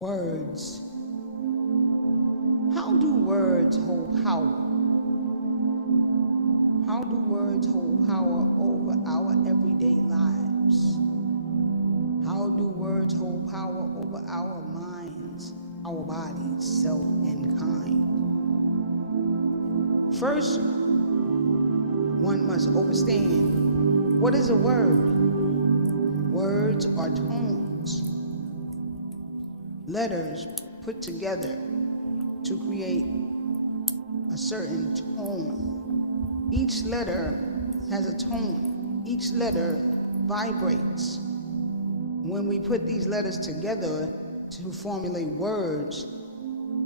Words. How do words hold power? How do words hold power over our everyday lives? How do words hold power over our minds, our bodies, self, and kind? First, one must understand, what is a word? Words are tones, letters put together to create a certain tone. Each letter has a tone. Each letter vibrates. When we put these letters together to formulate words,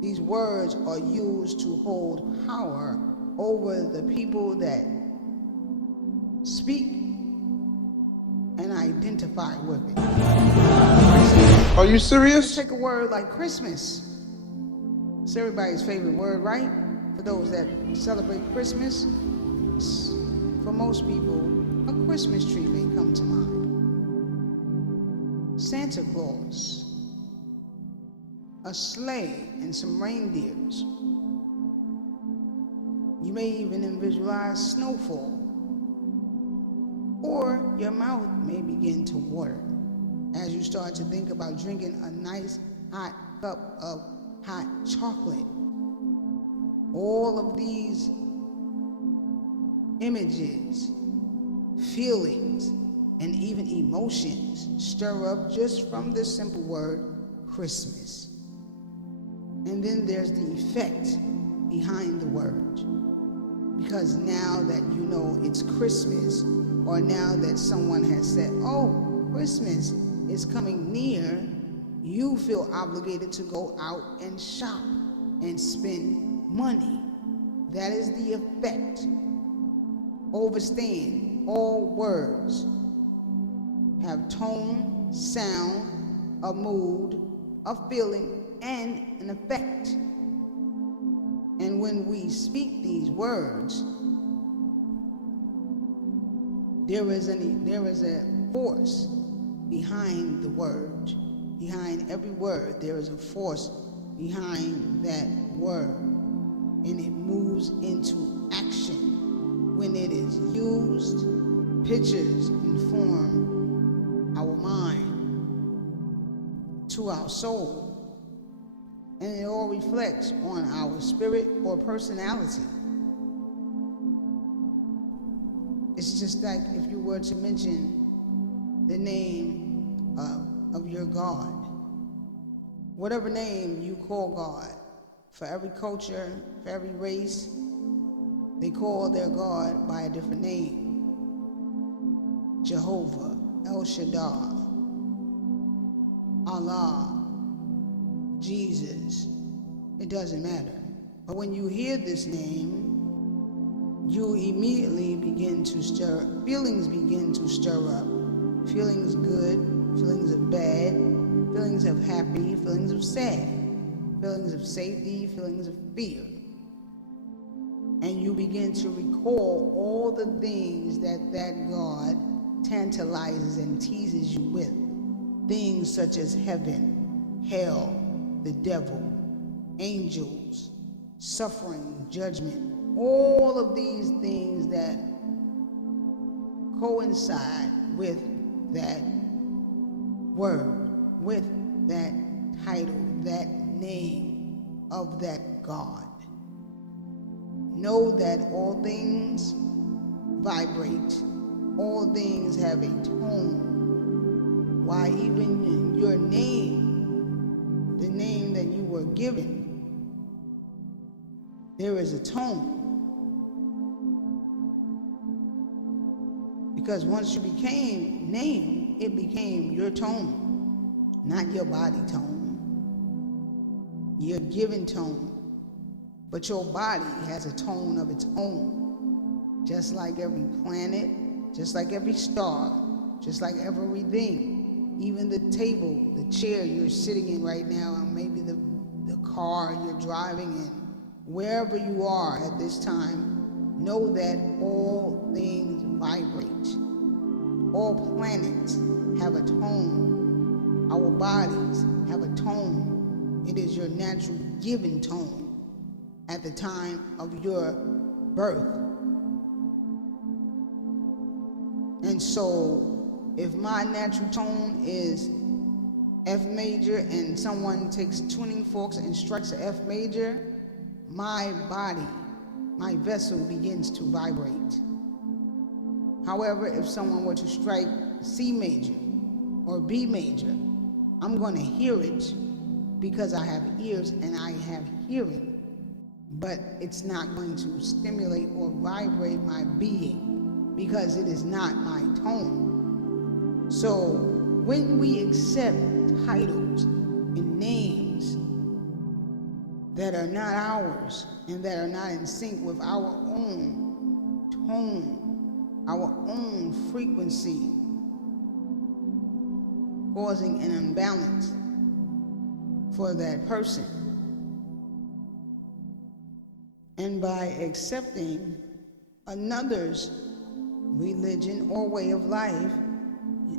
these words are used to hold power over the people that speak and identify with it. Are you serious? Let's take a word like Christmas. It's everybody's favorite word, right? For those that celebrate Christmas, for most people, a Christmas tree may come to mind. Santa Claus, a sleigh and some reindeers. You may even visualize snowfall, or your mouth may begin to water as you start to think about drinking a nice hot cup of hot chocolate. All of these images, feelings, and even emotions stir up just from the simple word Christmas. And then there's the effect behind the word. Because now that you know it's Christmas, or now that someone has said, oh, Christmas is coming near, you feel obligated to go out and shop and spend money. That is the effect. Understand, all words have tone, sound, a mood, a feeling, and an effect. And when we speak these words, there is a force behind the word. Behind every word, there is a force behind that word. And it moves into action. When it is used, pictures inform our mind to our soul. And it all reflects on our spirit or personality. It's just like if you were to mention the name of your God. Whatever name you call God, for every culture, for every race, they call their God by a different name. Jehovah, El Shaddai, Allah, Jesus, it doesn't matter. But when you hear this name, you immediately feelings begin to stir up. Feelings good, feelings of bad, feelings of happy, feelings of sad, feelings of safety, feelings of fear. And you begin to recall all the things that God tantalizes and teases you with. Things such as heaven, hell, the devil, angels, suffering, judgment, all of these things that coincide with that word, with that title, that name of that God. Know that all things vibrate, all things have a tone. Why even your name, the name that you were given, there is a tone. Because once you became named, it became your tone, not your body tone, your given tone. But your body has a tone of its own, just like every planet, just like every star, just like everything, even the table, the chair you're sitting in right now, and maybe the car you're driving in, wherever you are at this time, know that all things vibrate. All planets have a tone. Our bodies have a tone. your natural given tone at the time of your birth. And so if my natural tone is F major and someone takes tuning forks and strikes a F major, my body, my vessel begins to vibrate. However, if someone were to strike C major or B major, I'm going to hear it because I have ears and I have hearing, but it's not going to stimulate or vibrate my being because it is not my tone. So when we accept titles and names that are not ours and that are not in sync with our own tone, our own frequency, causing an imbalance for that person. And by accepting another's religion or way of life,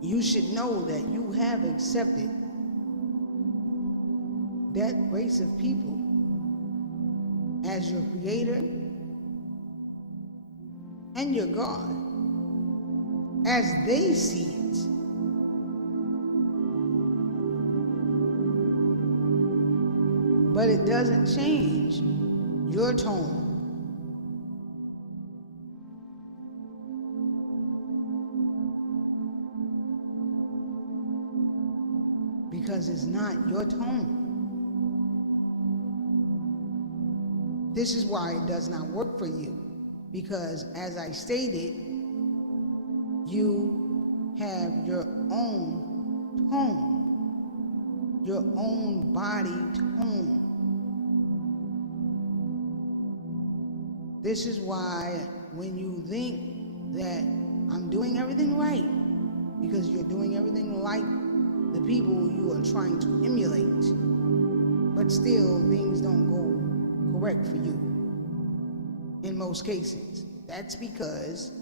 you should know that you have accepted that race of people as your creator and your God, as they see it. But it doesn't change your tone. Because it's not your tone. This is why it does not work for you. Because as I stated, you have your own tone, your own body tone. This is why when you think that I'm doing everything right, because you're doing everything like the people you are trying to emulate, but still things don't go correct for you in most cases. That's because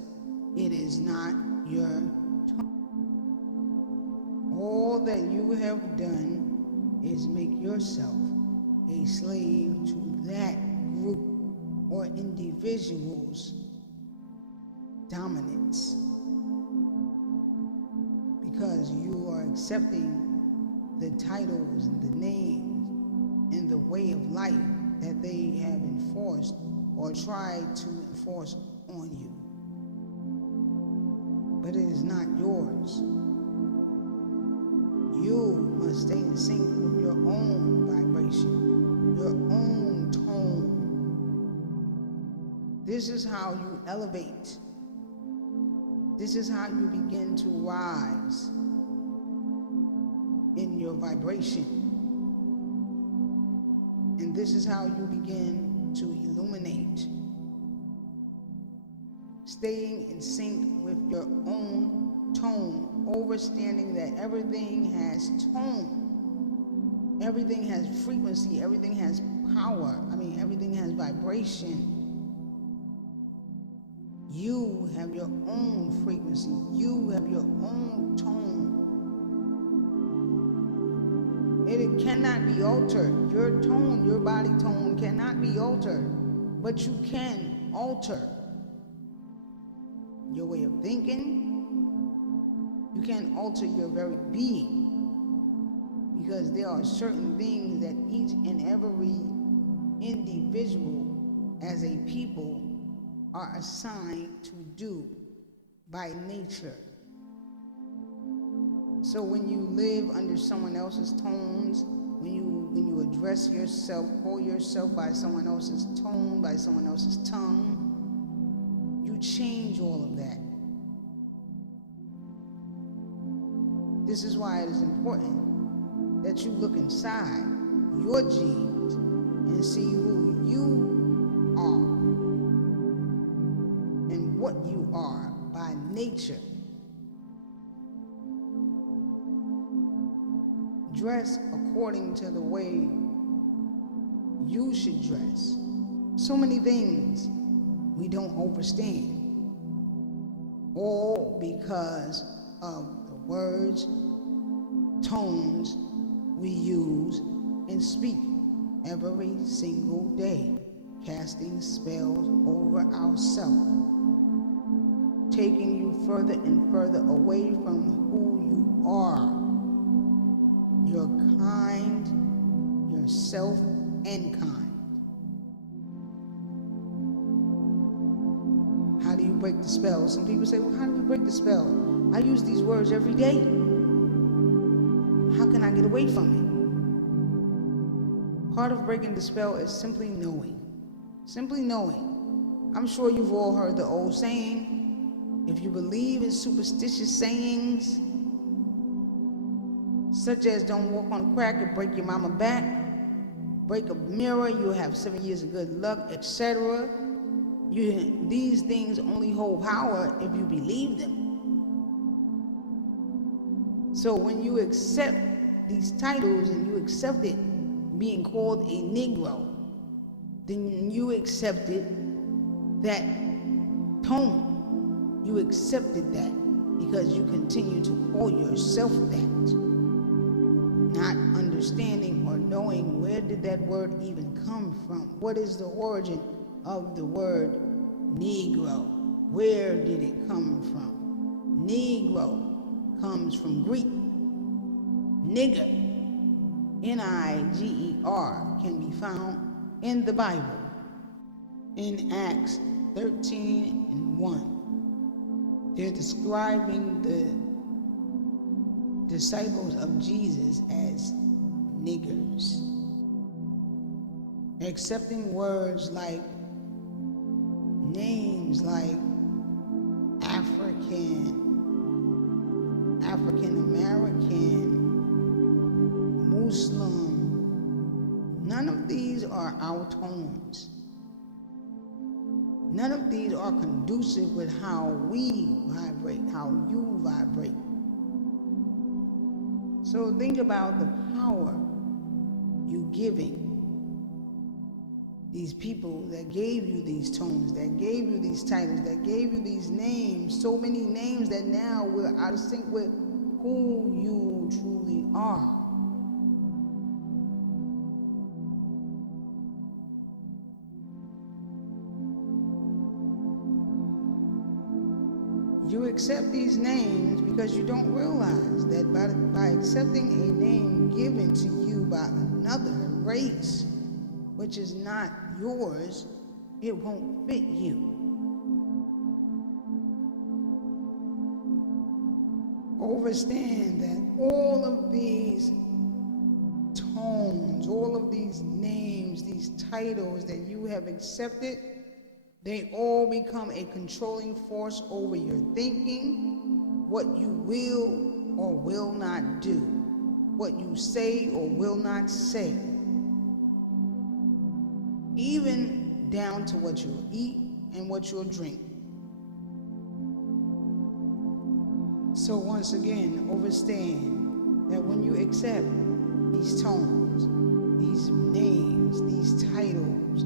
it is not your tone. All that you have done is make yourself a slave to that group or individual's dominance, because you are accepting the titles and the names and the way of life that they have enforced or tried to enforce on you. But it is not yours. You must stay in sync with your own vibration, your own tone. This is how you elevate. This is how you begin to rise in your vibration. And this is how you begin to illuminate. Staying in sync with your own tone, understanding that everything has tone, everything has frequency, everything has power, everything has vibration. You have your own frequency, you have your own tone. It cannot be altered. Your tone, your body tone cannot be altered, but you can alter your way of thinking. You can alter your very being, because there are certain things that each and every individual as a people are assigned to do by nature. So when you live under someone else's tones, when you address yourself, call yourself by someone else's tone, by someone else's tongue, you change all of that. This is why it is important that you look inside your genes and see who you are and what you are by nature. Dress according to the way you should dress. So many things we don't understand, all because of the words, tones we use and speak. every single day, casting spells over ourselves, taking you further and further away from who you are. You're kind, you're self and kind. How do you break the spell? Some people say, well, how do we break the spell? I use these words every day. How can I get away from it? Part of breaking the spell is simply knowing. Simply knowing. I'm sure you've all heard the old saying, if you believe in superstitious sayings, such as don't walk on crack and break your mama back, break a mirror, you'll have 7 years of good luck, etc. These things only hold power if you believe them. So when you accept these titles and you accept it being called a Negro, then you accepted that tone. You accepted that because you continue to call yourself that, not understanding or knowing where did that word even come from. What is the origin of the word Negro? Where did it come from? Negro comes from Greek. Nigger, Niger, can be found in the Bible. In Acts 13:1, they're describing the disciples of Jesus as niggers. They're accepting words like names like African American, Muslim. None of these are our tones. None of these are conducive with how we vibrate, how you vibrate. So think about the power you giving these people that gave you these tones, that gave you these titles, that gave you these names, so many names that now we're out of sync with who you truly are. You accept these names because you don't realize that by accepting a name given to you by another race, which is not yours, it won't fit you. Understand that all of these tones, all of these names, these titles that you have accepted, they all become a controlling force over your thinking, what you will or will not do, what you say or will not say, even down to what you'll eat and what you'll drink. So once again, understand that when you accept these tones, these names, these titles,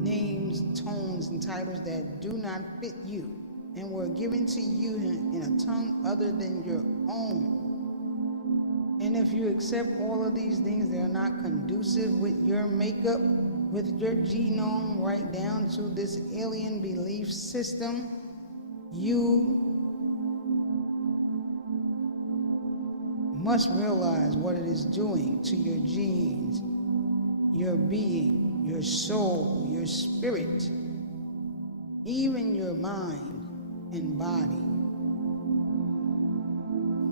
names, tones, and titles that do not fit you and were given to you in a tongue other than your own. And if you accept all of these things that are not conducive with your makeup, with your genome, right down to this alien belief system, you must realize what it is doing to your genes, your being, your soul, your spirit, even your mind and body.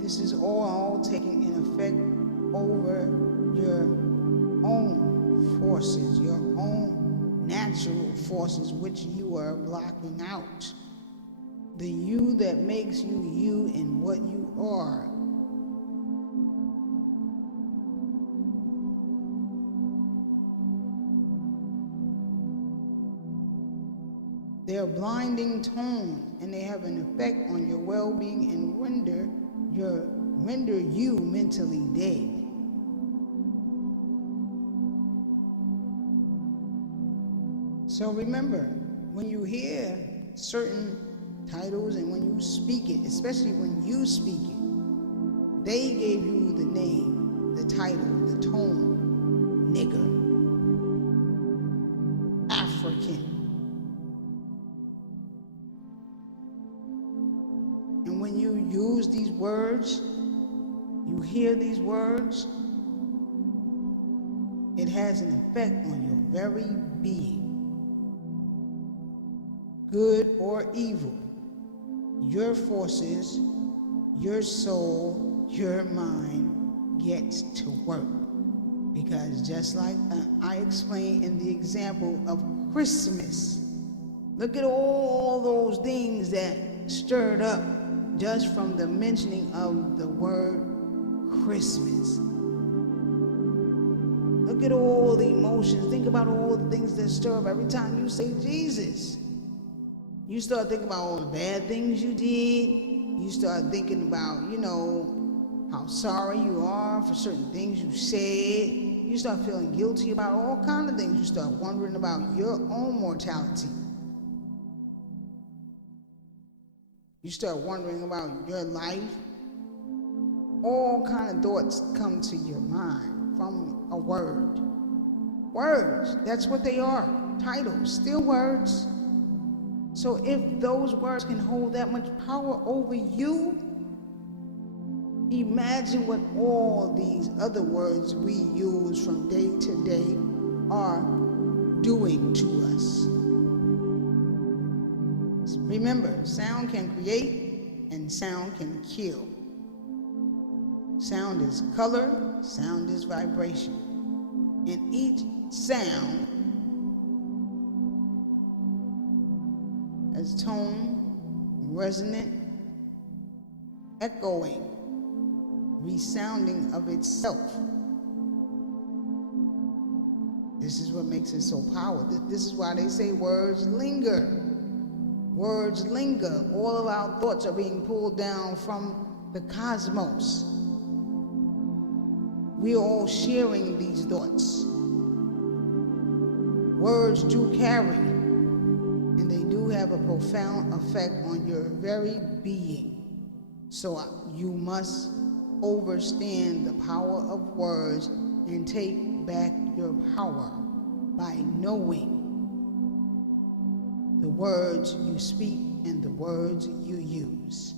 This is all taking an effect over your own forces, your own natural forces, which you are blocking out. The you that makes you you and what you are. They're blinding tones, and they have an effect on your well-being and render you mentally dead. So remember, when you hear certain titles and when you speak it, especially when you speak it, they gave you the name, the title, the tone, nigger. words, you hear these words, it has an effect on your very being. Good or evil, your forces, your soul, your mind gets to work. Because just like I explained in the example of Christmas, look at all those things that stirred up just from the mentioning of the word Christmas. Look at all the emotions. Think about all the things that stir up every time you say Jesus. You start thinking about all the bad things you did. You start thinking about, how sorry you are for certain things you said. You start feeling guilty about all kinds of things. You start wondering about your own mortality. You start wondering about your life. All kinds of thoughts come to your mind from a word. Words, that's what they are. Titles, still words. So if those words can hold that much power over you, imagine what all these other words we use from day to day are doing to us. Remember, sound can create and sound can kill. Sound is color, sound is vibration. And each sound has tone, resonant, echoing, resounding of itself. This is what makes it so powerful. This is why they say words linger. Words linger. All of our thoughts are being pulled down from the cosmos. We are all sharing these thoughts. Words do carry, and they do have a profound effect on your very being. So you must understand the power of words and take back your power by knowing the words you speak and the words you use.